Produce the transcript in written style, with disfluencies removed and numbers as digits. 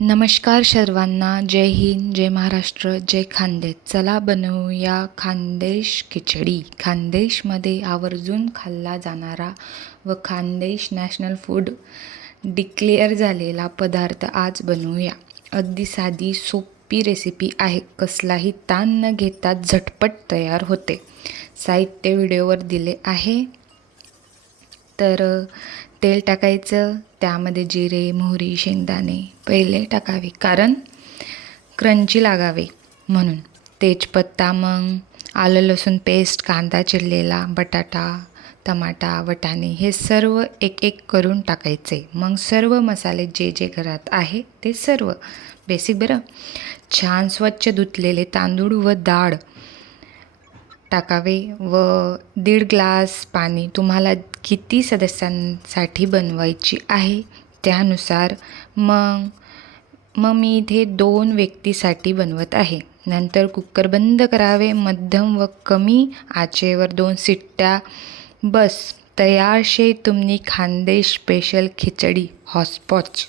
नमस्कार सर्वांना. जय हिंद, जय महाराष्ट्र, जय खानदेश. चला बनवूया खानदेश खिचडी. खानदेशमध्ये आवर्जून खाल्ला जाणारा व खानदेश नॅशनल फूड डिक्लेअर झालेला पदार्थ आज बनवूया. अगदी साधी सोपी रेसिपी आहे. कसलाही ताण न घेता झटपट तयार होते. साहित्य व्हिडिओवर दिले आहे. तर तेल टाकायचं, त्यामध्ये जिरे, मोहरी, शेंगदाणे पहिले टाकावे कारण क्रंची लागावे म्हणून. तेजपत्ता, मग आलं लसूण पेस्ट, कांदा चिरलेला, बटाटा, टमाटा, वाटाणे हे सर्व एक एक करून टाकायचे. मग सर्व मसाले जे जे घरात आहे ते सर्व बेसिक बरं. छान स्वच्छ धुतलेले तांदूळ व डाळ टाकावे व 1.5 ग्लास पाणी. तुम्हाला किती सदस्यांसाठी बनवायची आहे त्यानुसार. मग मी इथे 2 व्यक्तीसाठी बनवत आहे. नंतर कुकर बंद करावे. मध्यम व कमी आचेवर 2 शिट्ट्या बस. तयार शे तुमनी खानदेश स्पेशल खिचडी हॉटपॉच.